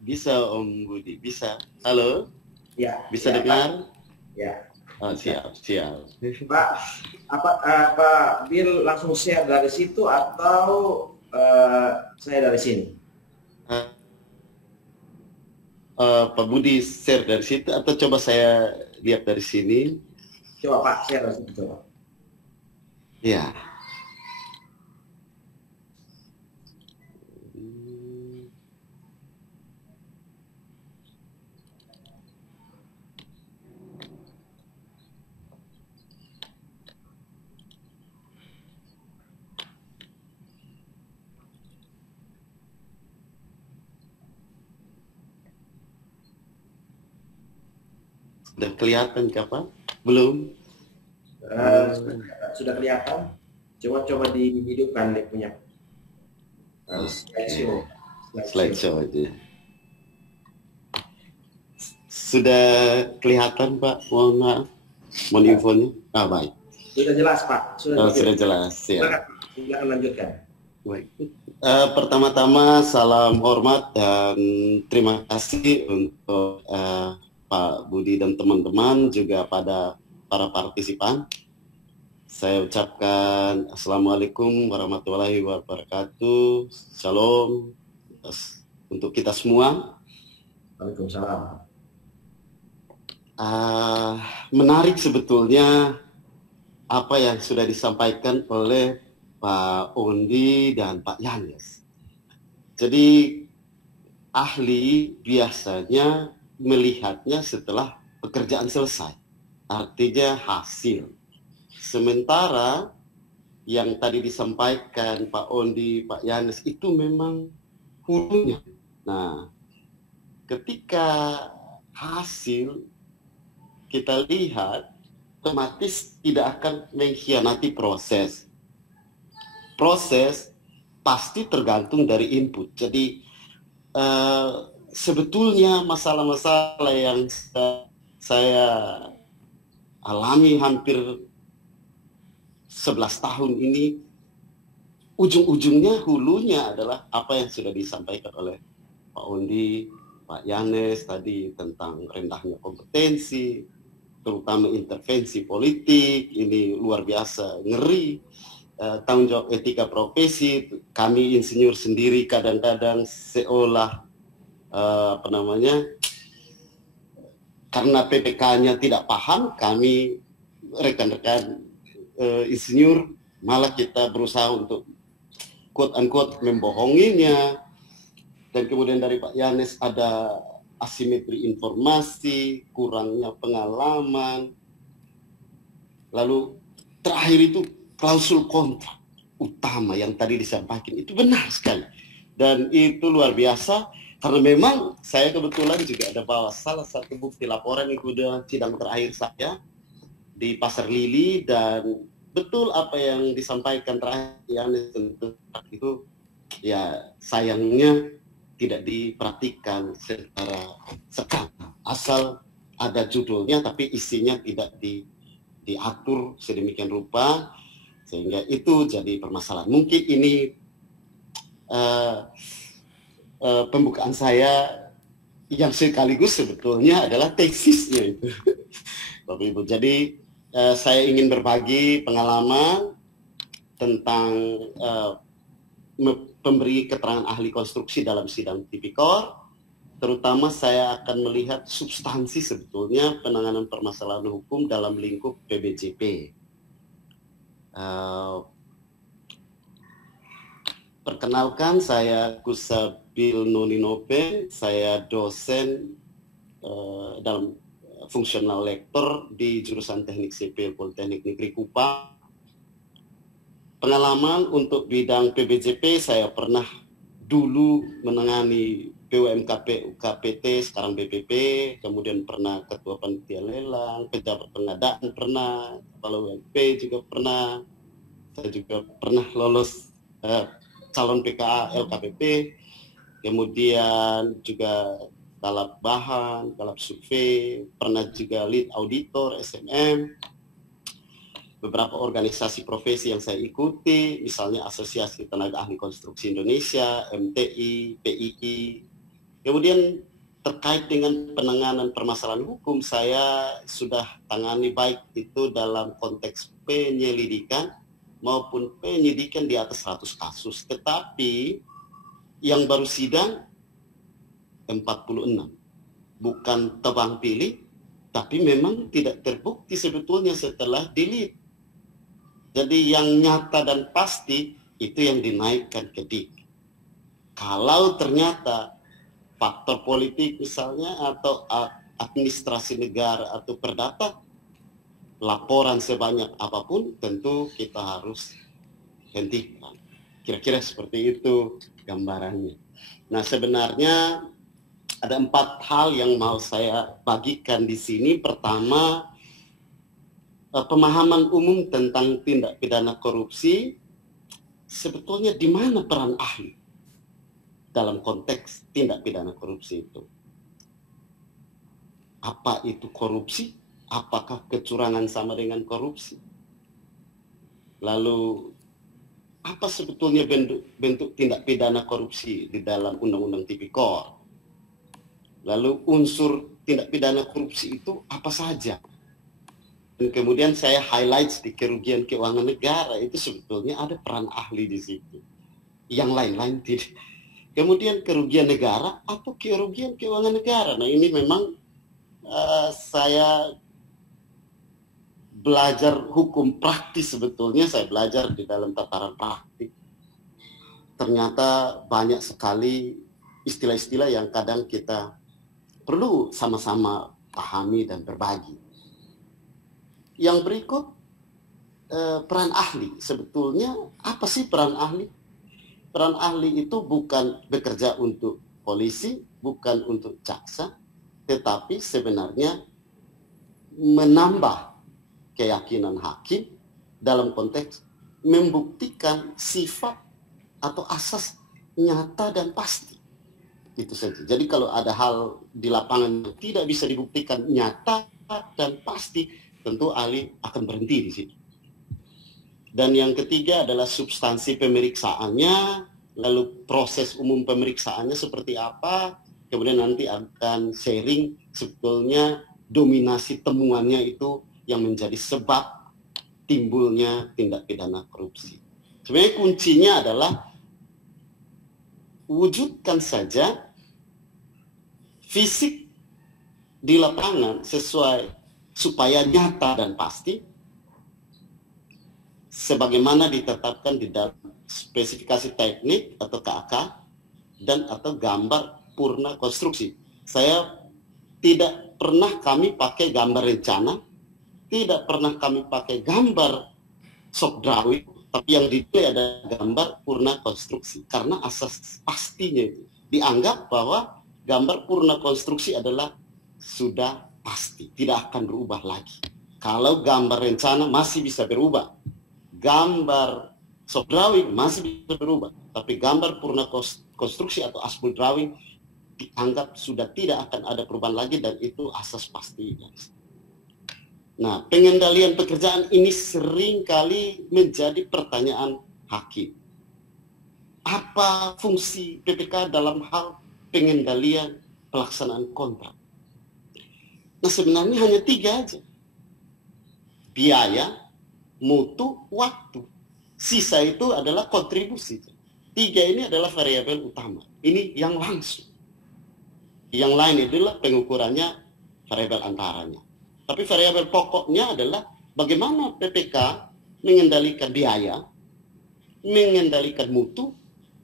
Bisa Om Budi, bisa. Halo, Ya, bisa ya, Pak. dengar? Ya. Oh, siap, siap. Pak, Pak Bill langsung share dari situ atau saya dari sini? Uh, Pak Budi share dari situ atau coba saya lihat dari sini? Coba Pak, share dari situ coba. Ya. Sudah kelihatan Pak? Belum? Sudah kelihatan? Coba dihidupkan dia punya slideshow. Slideshow aja. Sudah kelihatan Pak? Mohon maaf. Mohon infonya. Baik. Sudah jelas Pak. Sudah jelas. Ya. Silakan lanjutkan. Baik. Pertama-tama salam hormat dan terima kasih untuk Pak Budi dan teman-teman, juga pada para partisipan. Saya ucapkan Assalamualaikum warahmatullahi wabarakatuh. Shalom untuk kita semua. Waalaikumsalam. Menarik sebetulnya apa yang sudah disampaikan oleh Pak Ondi dan Pak Yanes. Jadi ahli biasanya melihatnya setelah pekerjaan selesai, artinya hasil. Sementara yang tadi disampaikan Pak Ondi, Pak Yanes itu memang hulunya. Nah, ketika hasil kita lihat, otomatis tidak akan mengkhianati proses. Proses pasti tergantung dari input. Jadi sebetulnya masalah-masalah yang saya alami hampir 11 tahun ini, ujung-ujungnya hulunya adalah apa yang sudah disampaikan oleh Pak Ondi, Pak Yanes tadi tentang rendahnya kompetensi, terutama intervensi politik, ini luar biasa ngeri. Tanggung jawab etika profesi, kami insinyur sendiri kadang-kadang seolah karena PPK-nya tidak paham, kami rekan-rekan insinyur malah kita berusaha untuk quote-unquote membohonginya. Dan kemudian dari Pak Yanes ada asimetri informasi, kurangnya pengalaman. Lalu terakhir itu klausul kontrak utama yang tadi disampaikan itu benar sekali. Dan itu luar biasa, karena memang saya kebetulan juga ada bawa salah satu bukti laporan yang sudah sidang terakhir saya di Pasar Lili, dan betul apa yang disampaikan terakhir itu ya sayangnya tidak diperhatikan secara sekarang. Asal ada judulnya tapi isinya tidak diatur sedemikian rupa, sehingga itu jadi permasalahan. Mungkin ini pembukaan saya yang sekaligus sebetulnya adalah tesisnya itu. Bapak Ibu. Jadi saya ingin berbagi pengalaman tentang pemberi keterangan ahli konstruksi dalam sidang tipikor. Terutama saya akan melihat substansi sebetulnya penanganan permasalahan hukum dalam lingkup PBJP. Perkenalkan, saya Kusabil Noninope, saya dosen dalam fungsional lektor di jurusan Teknik Sipil Politeknik Negeri Kupang. Pengalaman untuk bidang PBJP, saya pernah dulu menangani PUMKP UKPT, sekarang BPP, kemudian pernah ketua panitia lelang, pejabat pengadaan pernah, kepala UMP juga pernah, saya juga pernah lolos calon PKA LKPP, kemudian juga kalap bahan, kalap survei, pernah juga lead auditor SMM, beberapa organisasi profesi yang saya ikuti, misalnya Asosiasi Tenaga Ahli Konstruksi Indonesia, MTI, PII, Kemudian terkait dengan penanganan permasalahan hukum, saya sudah tangani baik itu dalam konteks penyelidikan maupun penyidikan di atas 100 kasus. Tetapi yang baru sidang 46. Bukan tebang pilih, tapi memang tidak terbukti sebetulnya setelah delete. Jadi yang nyata dan pasti itu yang dinaikkan ke DIK. Kalau ternyata faktor politik misalnya atau administrasi negara atau perdata, laporan sebanyak apapun tentu kita harus hentikan. Kira-kira seperti itu gambarannya. Nah, sebenarnya ada 4 hal yang mau saya bagikan di sini. Pertama, pemahaman umum tentang tindak pidana korupsi. Sebetulnya di mana peran ahli dalam konteks tindak pidana korupsi itu? Apa itu korupsi? Apakah kecurangan sama dengan korupsi? Lalu apa sebetulnya bentuk tindak pidana korupsi di dalam Undang-Undang Tipikor? Lalu unsur tindak pidana korupsi itu apa saja? Dan kemudian saya highlight di kerugian keuangan negara, itu sebetulnya ada peran ahli di situ. Yang lain-lain tidak. Kemudian kerugian negara atau kerugian keuangan negara. Nah, ini memang saya belajar hukum praktis sebetulnya, saya belajar di dalam tataran praktik. Ternyata banyak sekali istilah-istilah yang kadang kita perlu sama-sama pahami dan berbagi. Yang berikut, peran ahli. Sebetulnya apa sih peran ahli? Peran ahli itu bukan bekerja untuk polisi, bukan untuk jaksa, tetapi sebenarnya menambah keyakinan hakim dalam konteks membuktikan sifat atau asas nyata dan pasti. Itu saja. Jadi kalau ada hal di lapangan yang tidak bisa dibuktikan nyata dan pasti, tentu ahli akan berhenti di situ. Dan yang ketiga adalah substansi pemeriksaannya, lalu proses umum pemeriksaannya seperti apa, kemudian nanti akan sharing sebetulnya dominasi temuannya itu yang menjadi sebab timbulnya tindak pidana korupsi. Sebenarnya kuncinya adalah wujudkan saja fisik di lapangan sesuai supaya nyata dan pasti sebagaimana ditetapkan di dalam spesifikasi teknik atau KAK dan atau gambar purna konstruksi. Saya tidak pernah kami pakai gambar rencana, tidak pernah kami pakai gambar shock drawing, tapi yang dipilih ada gambar purna konstruksi karena asas pastinya itu dianggap bahwa gambar purna konstruksi adalah sudah pasti, tidak akan berubah lagi. Kalau gambar rencana masih bisa berubah, gambar soft drawing masih bisa berubah, tapi gambar purna konstruksi atau asbul drawing dianggap sudah tidak akan ada perubahan lagi dan itu asas pasti. Nah, pengendalian pekerjaan ini sering kali menjadi pertanyaan hakim. Apa fungsi PPK dalam hal pengendalian pelaksanaan kontrak? Nah, sebenarnya hanya 3 aja. Biaya, mutu, waktu. Sisa itu adalah kontribusi. 3 ini adalah variabel utama. Ini yang langsung. Yang lain adalah pengukurannya variabel antaranya. Tapi variabel pokoknya adalah bagaimana PPK mengendalikan biaya, mengendalikan mutu,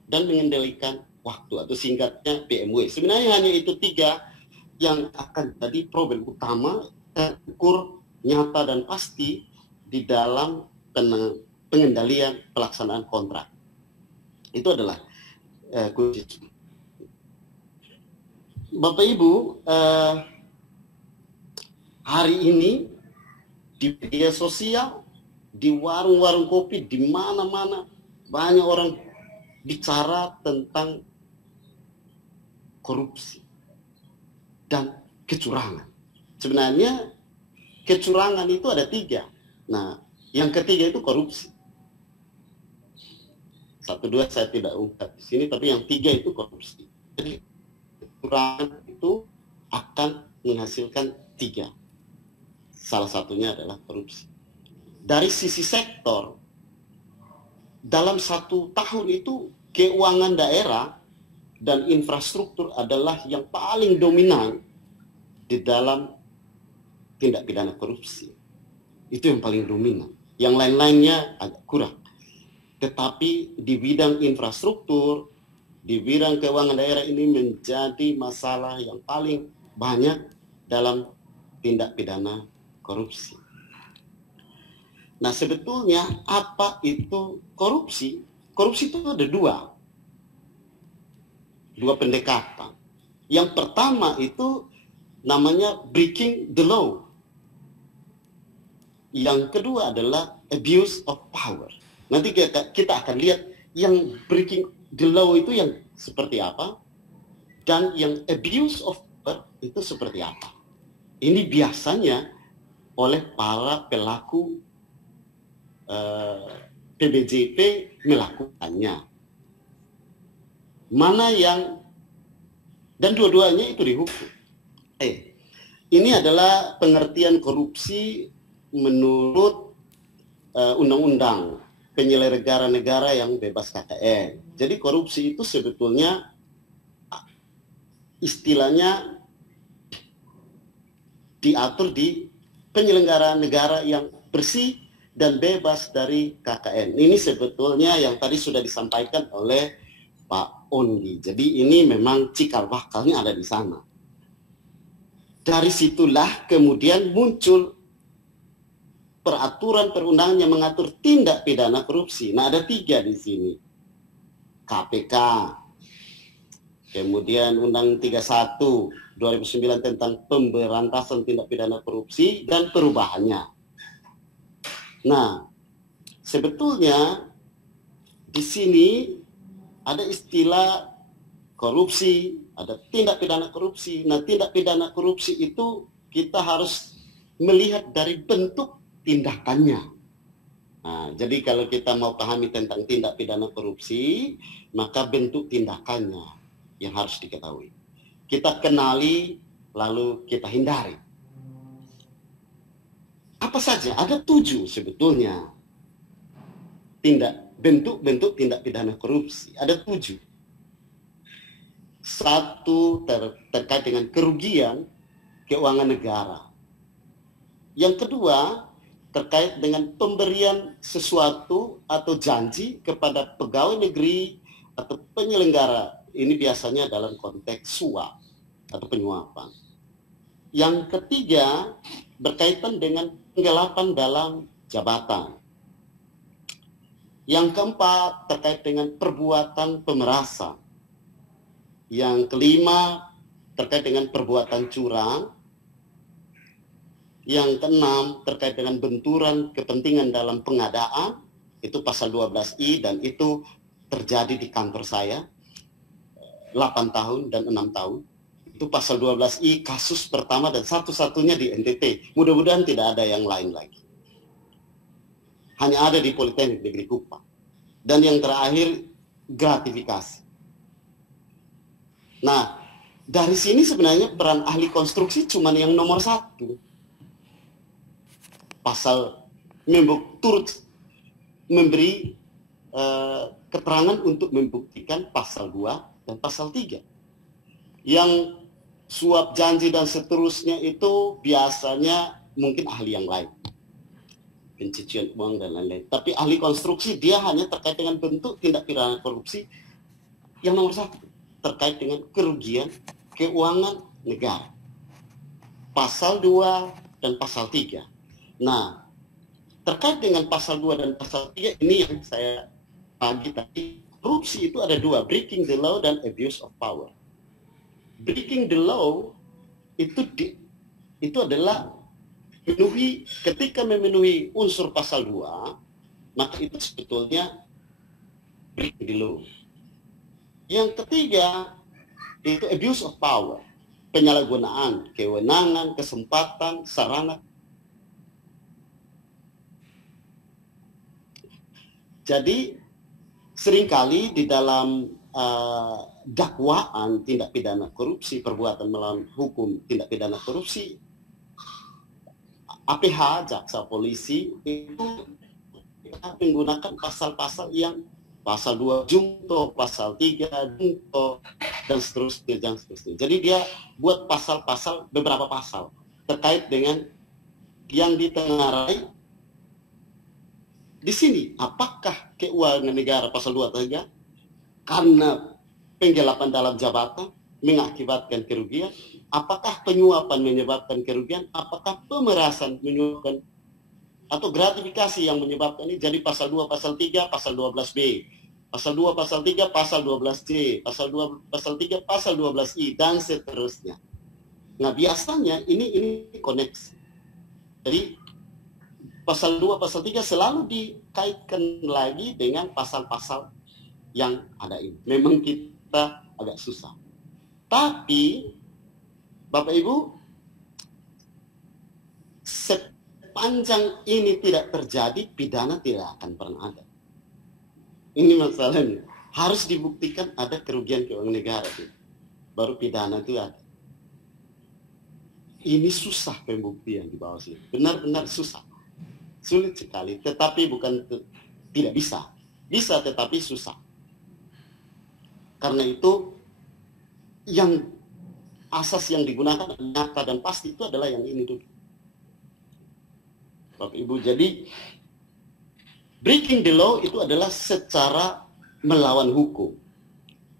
dan mengendalikan waktu atau singkatnya PMW. Sebenarnya hanya itu 3 yang akan jadi problem utama terukur nyata dan pasti di dalam pengendalian pelaksanaan kontrak. Itu adalah kunci. Bapak Ibu, hari ini di media sosial, di warung-warung kopi, di mana-mana banyak orang bicara tentang korupsi dan kecurangan. Sebenarnya kecurangan itu ada 3. Nah, yang ketiga itu korupsi. 1, 2 saya tidak ungkap di sini, tapi yang 3 itu korupsi. Jadi kecurangan itu akan menghasilkan 3. Salah satunya adalah korupsi. Dari sisi sektor, dalam 1 tahun itu keuangan daerah dan infrastruktur adalah yang paling dominan di dalam tindak pidana korupsi. Itu yang paling dominan. Yang lain-lainnya agak kurang. Tetapi di bidang infrastruktur, di bidang keuangan daerah ini menjadi masalah yang paling banyak dalam tindak pidana korupsi. Nah, sebetulnya apa itu korupsi? Korupsi itu ada dua pendekatan. Yang pertama itu namanya breaking the law. Yang kedua adalah abuse of power. Nanti kita akan lihat yang breaking the law itu yang seperti apa, dan yang abuse of power itu seperti apa. Ini biasanya oleh para pelaku PBJP melakukannya. Mana yang, dan dua-duanya itu dihukum. Ini adalah pengertian korupsi menurut undang-undang penyelenggara negara yang bebas KKN. Jadi korupsi itu sebetulnya istilahnya diatur di penyelenggara negara yang bersih dan bebas dari KKN. Ini sebetulnya yang tadi sudah disampaikan oleh Pak Ondi. Jadi ini memang cikal bakalnya ada di sana. Dari situlah kemudian muncul peraturan perundangan yang mengatur tindak pidana korupsi. Nah, ada 3 di sini. KPK, kemudian Undang 31 2009 tentang pemberantasan tindak pidana korupsi dan perubahannya. Nah, sebetulnya di sini ada istilah korupsi, ada tindak pidana korupsi. Nah, tindak pidana korupsi itu kita harus melihat dari bentuk tindakannya. Nah, jadi kalau kita mau pahami tentang tindak pidana korupsi, maka bentuk tindakannya yang harus diketahui. Kita kenali, lalu kita hindari. Apa saja? Ada 7 sebetulnya bentuk-bentuk tindak pidana korupsi. Ada 7. 1 terkait dengan kerugian keuangan negara. Yang kedua terkait dengan pemberian sesuatu atau janji kepada pegawai negeri atau penyelenggara. Ini biasanya dalam konteks suap atau penyuapan. Yang ketiga berkaitan dengan penggelapan dalam jabatan. Yang keempat terkait dengan perbuatan pemerasan. Yang kelima terkait dengan perbuatan curang. Yang keenam terkait dengan benturan kepentingan dalam pengadaan, itu pasal 12I, dan itu terjadi di kantor saya 8 tahun dan 6 tahun. Itu pasal 12I, kasus pertama dan satu-satunya di NTT. Mudah-mudahan tidak ada yang lain lagi. Hanya ada di Politeknik Negeri Kupang. Dan yang terakhir, gratifikasi. Nah, dari sini sebenarnya peran ahli konstruksi cuma yang nomor 1. Pasal turut memberi keterangan untuk membuktikan pasal 2 dan pasal 3. Yang suap janji dan seterusnya itu biasanya mungkin ahli yang lain. Pencucian uang dan lain-lain. Tapi ahli konstruksi dia hanya terkait dengan bentuk tindak pidana korupsi yang nomor 1. Terkait dengan kerugian keuangan negara. Pasal 2 dan pasal 3. Nah, terkait dengan pasal 2 dan pasal 3 ini yang saya bagi tadi, korupsi itu ada 2, breaking the law dan abuse of power. Breaking the law itu adalah ketika memenuhi unsur pasal 2, maka itu sebetulnya breaking the law. Yang ketiga itu abuse of power, penyalahgunaan kewenangan, kesempatan, sarana. Jadi seringkali di dalam dakwaan tindak pidana korupsi, perbuatan melawan hukum tindak pidana korupsi, APH, jaksa polisi itu menggunakan pasal-pasal yang pasal 2 junto, pasal 3 junto, dan seterusnya. Jadi dia buat pasal-pasal, beberapa pasal terkait dengan yang ditengarai di sini. Apakah keuangan negara pasal 2 3 karena penggelapan dalam jabatan mengakibatkan kerugian? Apakah penyuapan menyebabkan kerugian? Apakah pemerasan menyebabkan atau gratifikasi yang menyebabkan ini? Jadi pasal 2, pasal 3, pasal 12B. Pasal 2, pasal 3, pasal 12C. Pasal 2, pasal 3, pasal 12I, dan seterusnya. Nah, biasanya ini koneksi. Jadi pasal 2, pasal 3 selalu dikaitkan lagi dengan pasal-pasal yang ada ini. Memang kita agak susah. Tapi Bapak Ibu, sepanjang ini tidak terjadi, pidana tidak akan pernah ada. Ini masalahnya. Harus dibuktikan ada kerugian keuangan negara. Baru pidana itu ada. Ini susah pembuktian di bawah sini. Benar-benar susah. Sulit sekali. Tetapi bukan tidak bisa. Bisa tetapi susah. Karena itu yang asas yang digunakan nyata dan pasti itu adalah yang ini dulu. Bapak Ibu, jadi breaking the law itu adalah secara melawan hukum.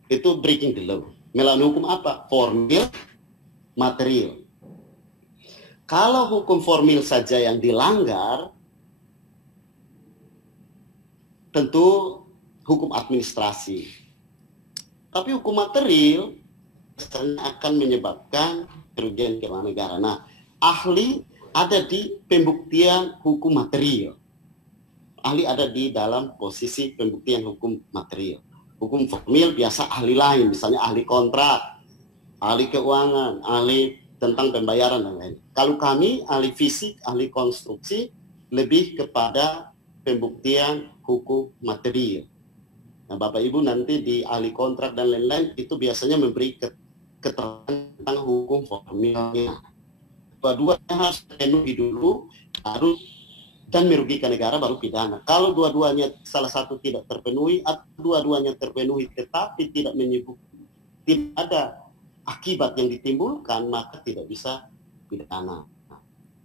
Itu breaking the law. Melawan hukum apa? Formil, material. Kalau hukum formil saja yang dilanggar, tentu hukum administrasi. Tapi hukum material akan menyebabkan kerugian keuangan negara. Nah, ahli ada di pembuktian hukum material. Ahli ada di dalam posisi pembuktian hukum material. Hukum formil biasa ahli lain, misalnya ahli kontrak, ahli keuangan, ahli tentang pembayaran dan lain. Kalau kami ahli fisik, ahli konstruksi, lebih kepada pembuktian hukum material. Nah, Bapak Ibu nanti di ahli kontrak dan lain-lain itu biasanya memberi keterangan tentang hukum formilnya. Dua-duanya harus terpenuhi dulu, baru dan merugikan negara baru pidana. Kalau dua-duanya salah satu tidak terpenuhi atau dua-duanya terpenuhi tetapi tidak menyebut, tidak ada akibat yang ditimbulkan, maka tidak bisa pidana. Nah,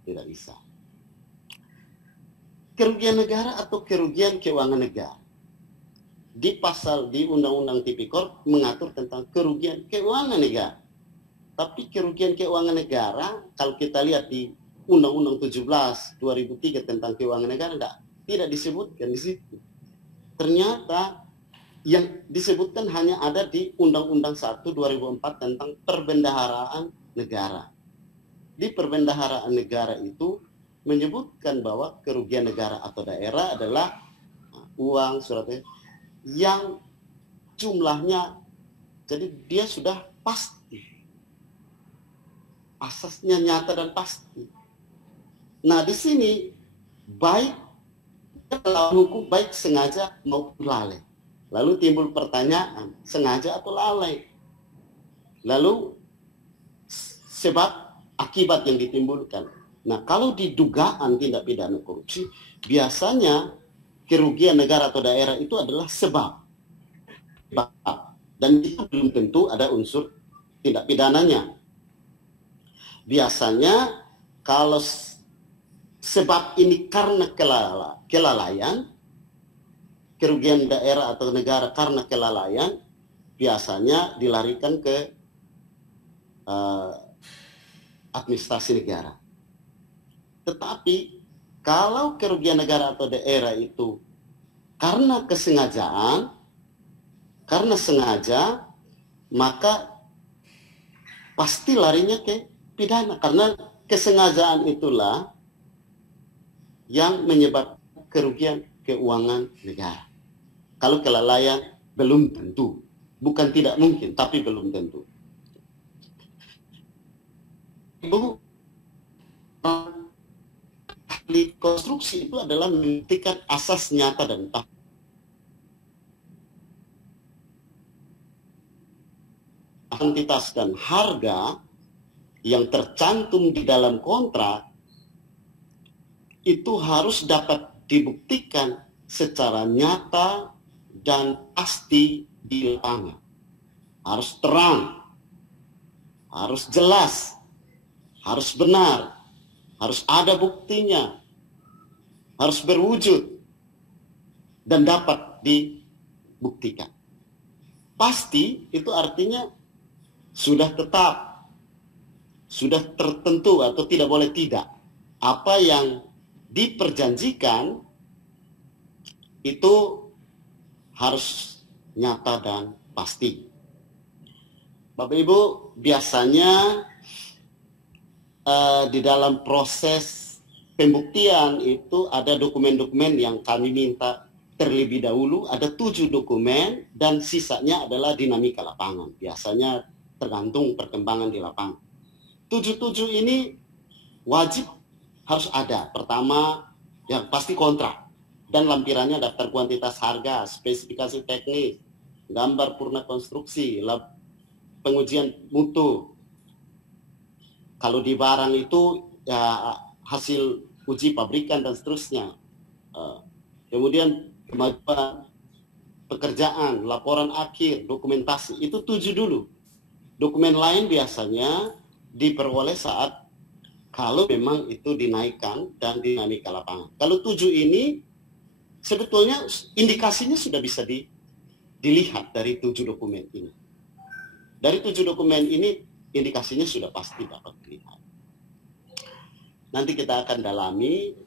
tidak bisa. Kerugian negara atau kerugian keuangan negara. Di Undang-Undang Tipikor mengatur tentang kerugian keuangan negara. Tapi kerugian keuangan negara, kalau kita lihat di Undang-Undang 17 2003 tentang keuangan negara, tidak disebutkan di situ. Ternyata yang disebutkan hanya ada di Undang-Undang 1 2004 tentang perbendaharaan negara. Di perbendaharaan negara itu menyebutkan bahwa kerugian negara atau daerah adalah uang, suratnya, yang jumlahnya, jadi dia sudah pasti, asasnya nyata dan pasti. Nah, di sini baik dalam hukum, baik sengaja maupun lalai. Lalu timbul pertanyaan, sengaja atau lalai? Lalu sebab akibat yang ditimbulkan. Nah, kalau di dugaan tindak pidana korupsi, biasanya kerugian negara atau daerah itu adalah sebab. Dan itu belum tentu ada unsur tindak pidananya. Biasanya kalau sebab ini karena kelalaian, kerugian daerah atau negara karena kelalaian, biasanya dilarikan ke administrasi negara. Tetapi kalau kerugian negara atau daerah itu karena kesengajaan, karena sengaja, maka pasti larinya ke pidana. Karena kesengajaan itulah yang menyebabkan kerugian keuangan negara. Kalau kelalaian belum tentu. Bukan tidak mungkin, tapi belum tentu. Ibu, ahli konstruksi itu adalah membuktikan asas, nyata, dan pasti. kuantitas dan harga yang tercantum di dalam kontrak itu harus dapat dibuktikan secara nyata dan pasti di lapangan. Harus terang, harus jelas, harus benar, harus ada buktinya, harus berwujud, dan dapat dibuktikan. Pasti itu artinya sudah tetap, sudah tertentu atau tidak boleh tidak. Apa yang diperjanjikan itu harus nyata dan pasti. Bapak Ibu, biasanya di dalam proses pembuktian itu ada dokumen-dokumen yang kami minta terlebih dahulu, ada 7 dokumen dan sisanya adalah dinamika lapangan. Biasanya tergantung perkembangan di lapangan. 7 ini wajib harus ada. Pertama, yang pasti kontrak dan lampirannya daftar kuantitas harga, spesifikasi teknis, gambar purna konstruksi, pengujian mutu. Kalau di barang itu ya hasil uji pabrikan dan seterusnya. Kemudian kemajuan pekerjaan, laporan akhir, dokumentasi, itu 7 dulu. Dokumen lain biasanya diperoleh saat kalau memang itu dinaikkan dan dinamika lapangan. Kalau 7 ini sebetulnya indikasinya sudah bisa dilihat dari 7 dokumen ini. Dari 7 dokumen ini indikasinya sudah pasti dapat dilihat. Nanti kita akan dalami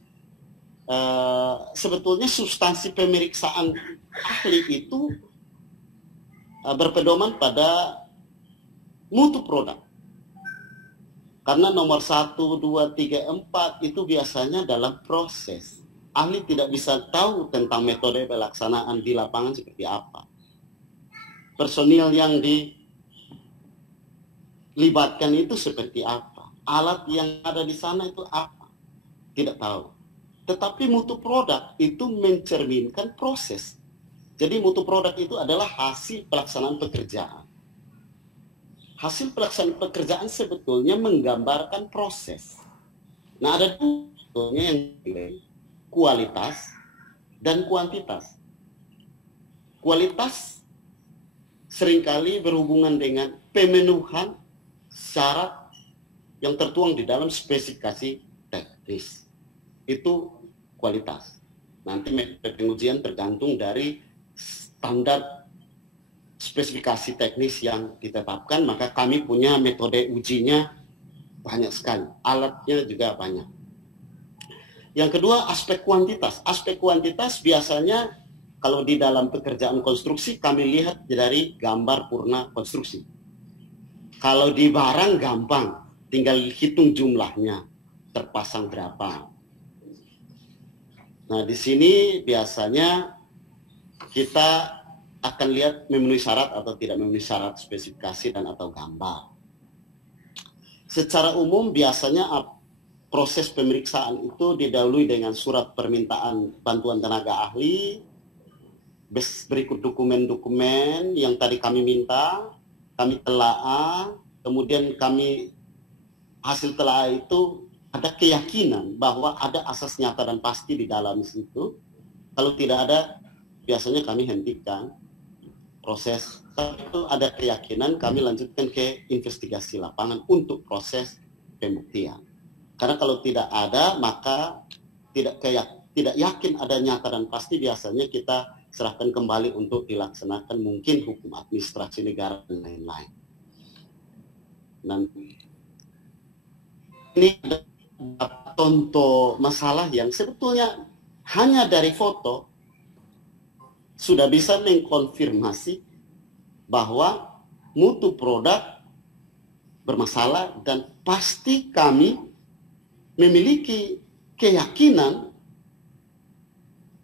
sebetulnya substansi pemeriksaan ahli itu berpedoman pada mutu produk. Karena nomor 1, 2, 3, 4 itu biasanya dalam proses. Ahli tidak bisa tahu tentang metode pelaksanaan di lapangan seperti apa. Personil yang dilibatkan itu seperti apa. Alat yang ada di sana itu apa. Tidak tahu. Tetapi mutu produk itu mencerminkan proses. Jadi mutu produk itu adalah hasil pelaksanaan pekerjaan. Hasil pelaksanaan pekerjaan sebetulnya menggambarkan proses. Nah, ada dua yang nilai, kualitas dan kuantitas. Kualitas seringkali berhubungan dengan pemenuhan syarat yang tertuang di dalam spesifikasi teknis. Itu kualitas. Nanti metode pengujian tergantung dari standar spesifikasi teknis yang ditetapkan, maka kami punya metode ujinya banyak sekali, alatnya juga banyak. Yang kedua, aspek kuantitas. Aspek kuantitas biasanya kalau di dalam pekerjaan konstruksi kami lihat dari gambar purna konstruksi. Kalau di barang gampang, tinggal hitung jumlahnya, terpasang berapa. Nah, di sini biasanya kita akan lihat memenuhi syarat atau tidak memenuhi syarat spesifikasi dan atau gambar. Secara umum biasanya proses pemeriksaan itu didahului dengan surat permintaan bantuan tenaga ahli, berikut dokumen-dokumen yang tadi kami minta, kami telaah, kemudian kami hasil telaah itu ada keyakinan bahwa ada asas nyata dan pasti di dalam situ. Kalau tidak ada, biasanya kami hentikan proses. Tapi itu ada keyakinan, kami lanjutkan ke investigasi lapangan untuk proses pembuktian. Karena kalau tidak ada, maka tidak yakin ada nyata dan pasti, biasanya kita serahkan kembali untuk dilaksanakan mungkin hukum administrasi negara dan lain-lain. Dan ini ada contoh masalah yang sebetulnya hanya dari foto sudah bisa mengkonfirmasi bahwa mutu produk bermasalah dan pasti kami memiliki keyakinan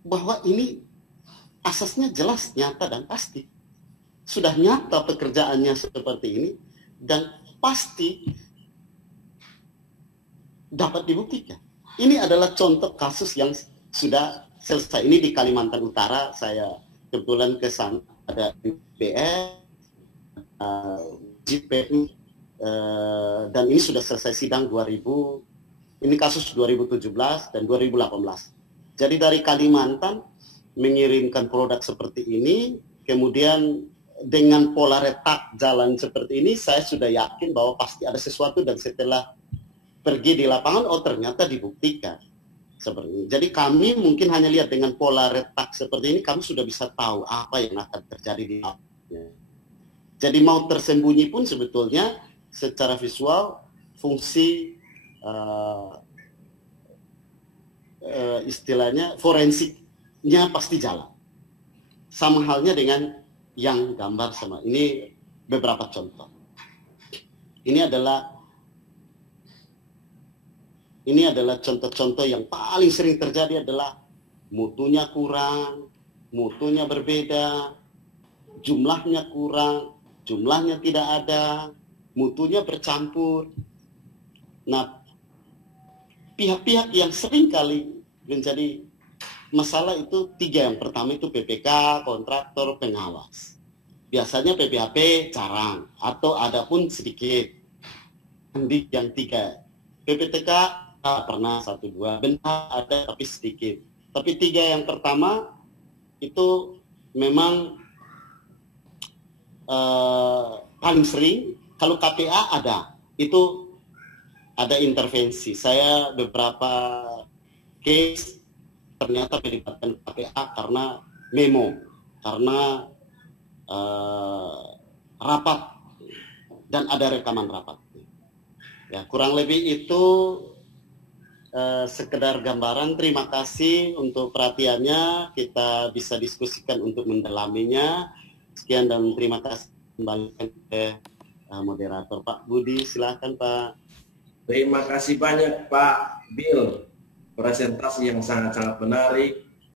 bahwa ini asasnya jelas, nyata dan pasti. Sudah nyata pekerjaannya seperti ini dan pasti dapat dibuktikan. Ini adalah contoh kasus yang sudah selesai. Ini di Kalimantan Utara, saya kebetulan ke sana, ada BPS, JPU, dan ini sudah selesai sidang ini kasus 2017 dan 2018. Jadi dari Kalimantan mengirimkan produk seperti ini, kemudian dengan pola retak jalan seperti ini, saya sudah yakin bahwa pasti ada sesuatu, dan setelah pergi di lapangan, oh ternyata dibuktikan seperti ini. Jadi kami mungkin hanya lihat dengan pola retak seperti ini, kami sudah bisa tahu apa yang akan terjadi di lapangan. Jadi mau tersembunyi pun sebetulnya secara visual fungsi istilahnya forensiknya pasti jalan. Sama halnya dengan yang gambar sama. Ini beberapa contoh. Ini adalah contoh-contoh yang paling sering terjadi adalah mutunya kurang, mutunya berbeda, jumlahnya kurang, jumlahnya tidak ada, mutunya bercampur. Nah, pihak-pihak yang sering kali menjadi masalah itu tiga. Yang pertama itu PPK, kontraktor, pengawas. Biasanya PPHP jarang, atau ada pun sedikit. Yang tiga, PPTK pernah 1-2, benar ada tapi sedikit. Tapi tiga yang pertama itu memang paling sering. Kalau KPA itu ada intervensi. Saya beberapa case ternyata melibatkan KPA karena memo, karena rapat, dan ada rekaman rapat. Ya, kurang lebih itu sekedar gambaran. Terima kasih untuk perhatiannya. Kita bisa diskusikan untuk mendalaminya. Sekian dan terima kasih kembali ke moderator Pak Budi. Silakan Pak. Terima kasih banyak Pak Bill. Presentasi yang sangat-sangat menarik.